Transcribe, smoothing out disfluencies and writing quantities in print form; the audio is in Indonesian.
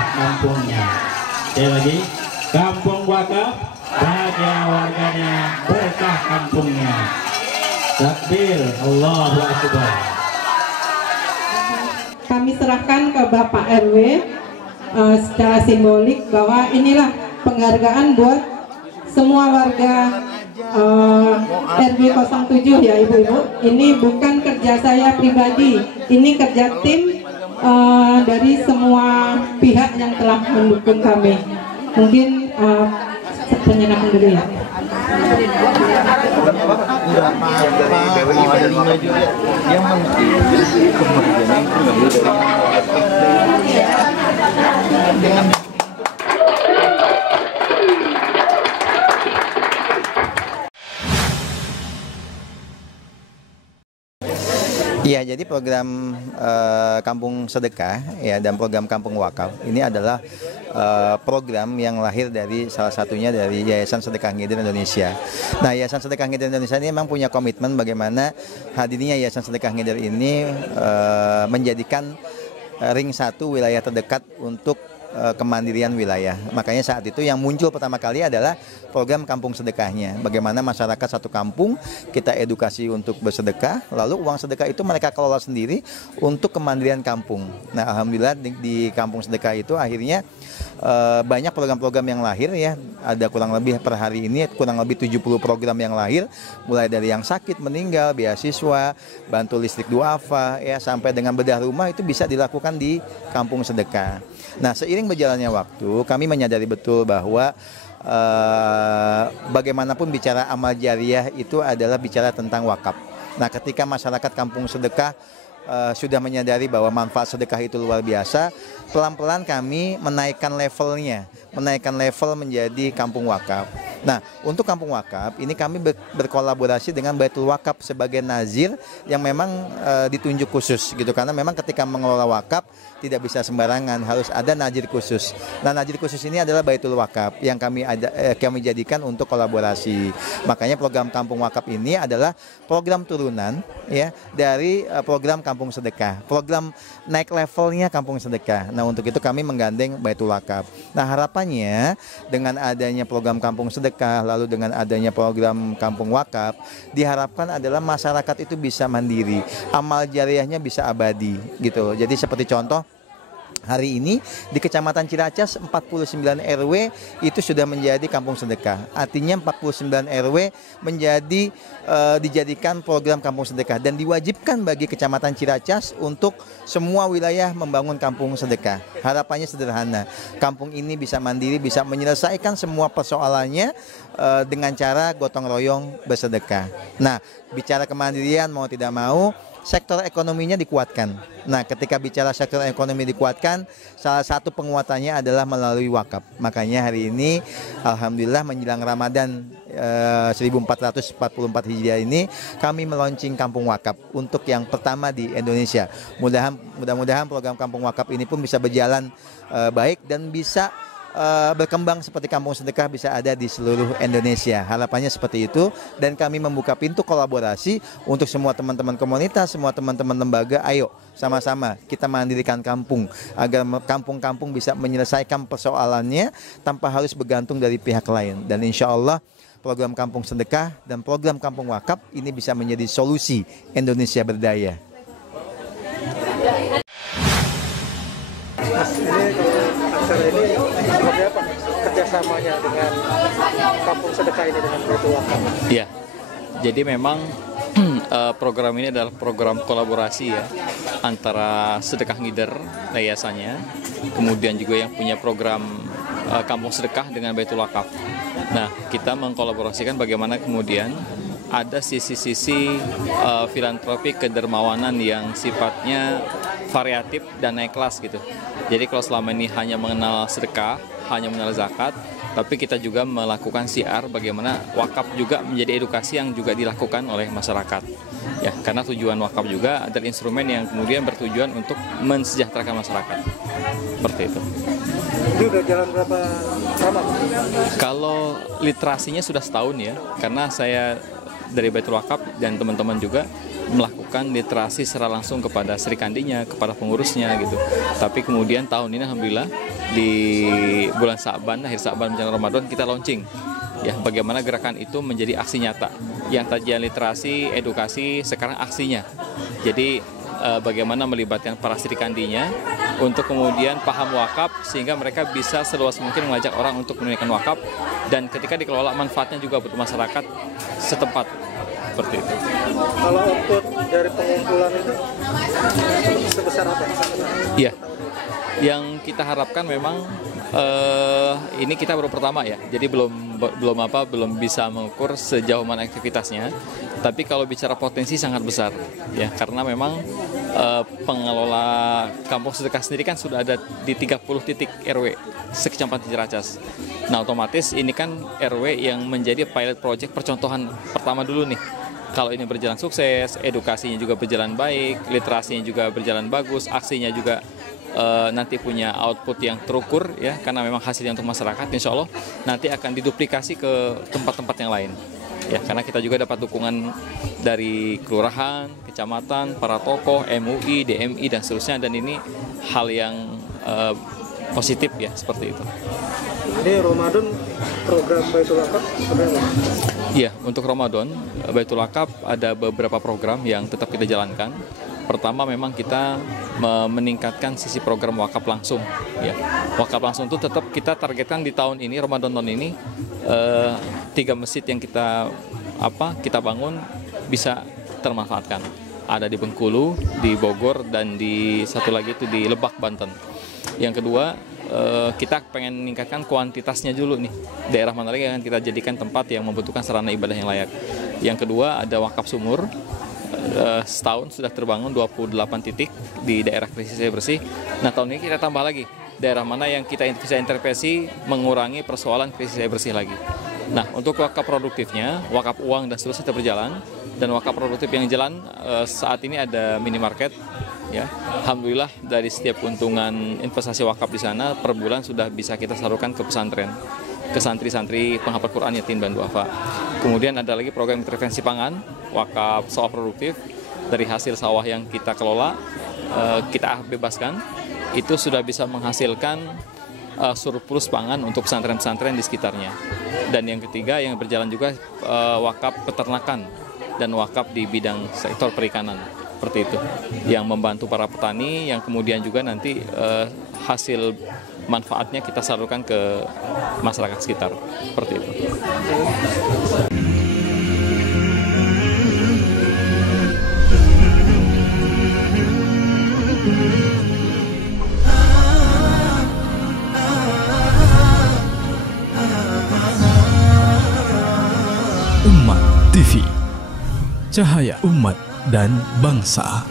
berkah kampungnya. Sekali lagi, kampung wakaf bahagia warganya, berkah kampungnya. Takbir, Allahu Akbar. Kami serahkan ke Bapak RW secara simbolik bahwa inilah penghargaan buat semua warga RW 07 ya ibu-ibu. Ini bukan kerja saya pribadi, ini kerja tim dari semua pihak yang telah mendukung kami. Mungkin penyenapan dulu ya. Iya, jadi program Kampung Sedekah ya dan program Kampung Wakaf ini adalah program yang lahir dari salah satunya dari Yayasan Sedekah Ngider Indonesia. Nah, Yayasan Sedekah Ngider Indonesia ini memang punya komitmen bagaimana hadirnya Yayasan Sedekah Ngider ini menjadikan ring 1 wilayah terdekat untuk kemandirian wilayah. Makanya saat itu yang muncul pertama kali adalah program Kampung Sedekahnya. Bagaimana masyarakat satu kampung kita edukasi untuk bersedekah, lalu uang sedekah itu mereka kelola sendiri untuk kemandirian kampung. Nah, alhamdulillah di Kampung Sedekah itu akhirnya banyak program-program yang lahir ya. Ada kurang lebih per hari ini kurang lebih 70 program yang lahir, mulai dari yang sakit meninggal, beasiswa, bantu listrik duafa ya, sampai dengan bedah rumah itu bisa dilakukan di Kampung Sedekah. Nah, seiring berjalannya waktu, kami menyadari betul bahwa bagaimanapun bicara amal jariah itu adalah bicara tentang wakaf. Nah, ketika masyarakat Kampung Sedekah sudah menyadari bahwa manfaat sedekah itu luar biasa, pelan-pelan kami menaikkan levelnya, menaikkan level menjadi kampung wakaf. Nah, untuk kampung wakaf ini kami berkolaborasi dengan Baitul Wakaf sebagai nazir yang memang ditunjuk khusus gitu, karena memang ketika mengelola wakaf tidak bisa sembarangan, harus ada nazir khusus. Nah, nazir khusus ini adalah Baitul Wakaf yang kami jadikan untuk kolaborasi. Makanya program Kampung Wakaf ini adalah program turunan ya dari program Kampung Sedekah. Program naik levelnya Kampung Sedekah. Nah, untuk itu kami menggandeng Baitul Wakaf. Nah, harapannya dengan adanya program Kampung Sedekah lalu dengan adanya program Kampung Wakaf diharapkan adalah masyarakat itu bisa mandiri, amal jariahnya bisa abadi gitu. Jadi seperti contoh hari ini di Kecamatan Ciracas 49 RW itu sudah menjadi kampung sedekah. Artinya 49 RW menjadi dijadikan program kampung sedekah dan diwajibkan bagi Kecamatan Ciracas untuk semua wilayah membangun kampung sedekah. Harapannya sederhana, kampung ini bisa mandiri, bisa menyelesaikan semua persoalannya dengan cara gotong royong bersedekah. Nah, bicara kemandirian mau tidak mau sektor ekonominya dikuatkan. Nah, ketika bicara sektor ekonomi dikuatkan, salah satu penguatannya adalah melalui wakaf. Makanya hari ini, alhamdulillah menjelang Ramadan 1444 Hijriah ini, kami meluncing Kampung Wakaf untuk yang pertama di Indonesia. Mudah-mudahan program Kampung Wakaf ini pun bisa berjalan baik dan bisa berkembang seperti Kampung Sedekah bisa ada di seluruh Indonesia. Harapannya seperti itu, dan kami membuka pintu kolaborasi untuk semua teman-teman komunitas, semua teman-teman lembaga. Ayo sama-sama kita mandirikan kampung agar kampung-kampung bisa menyelesaikan persoalannya tanpa harus bergantung dari pihak lain. Dan insya Allah program Kampung Sedekah dan program Kampung Wakaf ini bisa menjadi solusi Indonesia berdaya. Acara ini seperti apa kerjasamanya dengan Kampung Sedekah ini dengan Baitul Wakaf? Iya, jadi memang program ini adalah program kolaborasi ya antara Sedekah Ngider yayasannya, kemudian juga yang punya program Kampung Sedekah dengan Baitul Wakaf. Nah, kita mengkolaborasikan bagaimana kemudian ada sisi-sisi filantropi kedermawanan yang sifatnya variatif dan naik kelas gitu. Jadi kalau selama ini hanya mengenal sedekah, hanya mengenal zakat, tapi kita juga melakukan siar bagaimana wakaf juga menjadi edukasi yang juga dilakukan oleh masyarakat. Ya, karena tujuan wakaf juga adalah instrumen yang kemudian bertujuan untuk mensejahterakan masyarakat. Seperti itu. Ini udah jalan berapa lama? Kalau literasinya sudah setahun ya, karena saya dari Baitul Wakaf dan teman-teman juga melakukan literasi secara langsung kepada Sri Kandinya, kepada pengurusnya gitu. Tapi kemudian tahun ini alhamdulillah di bulan Sa'ban, akhir Sa'ban menjelang Ramadan kita launching ya bagaimana gerakan itu menjadi aksi nyata. Yang tadinya literasi, edukasi, sekarang aksinya. Jadi bagaimana melibatkan para Sri Kandinya untuk kemudian paham wakaf sehingga mereka bisa seluas mungkin mengajak orang untuk menunaikan wakaf, dan ketika dikelola manfaatnya juga buat masyarakat setempat. Seperti itu. Kalau output dari pengumpulan itu sebesar apa? Iya, yang kita harapkan memang ini kita baru pertama ya, jadi belum bisa mengukur sejauh mana aktivitasnya. Tapi kalau bicara potensi sangat besar ya, karena memang pengelola kampung sedekah sendiri kan sudah ada di 30 titik RW sekecamatan Ciracas. Nah otomatis ini kan RW yang menjadi pilot project percontohan pertama dulu nih. Kalau ini berjalan sukses, edukasinya juga berjalan baik, literasinya juga berjalan bagus, aksinya juga nanti punya output yang terukur ya, karena memang hasilnya untuk masyarakat, insya Allah nanti akan diduplikasi ke tempat-tempat yang lain ya, karena kita juga dapat dukungan dari kelurahan, kecamatan, para tokoh, MUI, DMI dan seterusnya, dan ini hal yang positif ya, seperti itu. Ini Ramadan program Baitul Wakaf sebenarnya? Iya, untuk Ramadan Baitul Wakaf ada beberapa program yang tetap kita jalankan. Pertama memang kita meningkatkan sisi program wakaf langsung ya. Wakaf langsung itu tetap kita targetkan di tahun ini, Ramadan tahun ini 3 masjid yang kita bangun bisa termanfaatkan. Ada di Bengkulu, di Bogor, dan di satu lagi itu di Lebak, Banten. Yang kedua, kita pengen meningkatkan kuantitasnya dulu nih. Daerah mana lagi yang akan kita jadikan tempat yang membutuhkan sarana ibadah yang layak. Yang kedua ada wakaf sumur. Setahun sudah terbangun 28 titik di daerah krisis air bersih. Nah tahun ini kita tambah lagi daerah mana yang kita bisa intervensi mengurangi persoalan krisis air bersih lagi. Nah untuk wakaf produktifnya, wakaf uang dan seterusnya tetap berjalan. Dan wakaf produktif yang jalan saat ini ada minimarket. Ya, alhamdulillah dari setiap keuntungan investasi wakaf di sana per bulan sudah bisa kita salurkan ke pesantren, ke santri-santri penghafal Quran yatim dan duafa. Kemudian ada lagi program intervensi pangan, wakaf sawah produktif dari hasil sawah yang kita kelola, kita bebaskan, itu sudah bisa menghasilkan surplus pangan untuk pesantren-pesantren di sekitarnya. Dan yang ketiga yang berjalan juga wakaf peternakan dan wakaf di bidang sektor perikanan. Seperti itu, yang membantu para petani, yang kemudian juga nanti hasil manfaatnya kita salurkan ke masyarakat sekitar. Seperti itu. Umat TV, cahaya umat dan bangsa.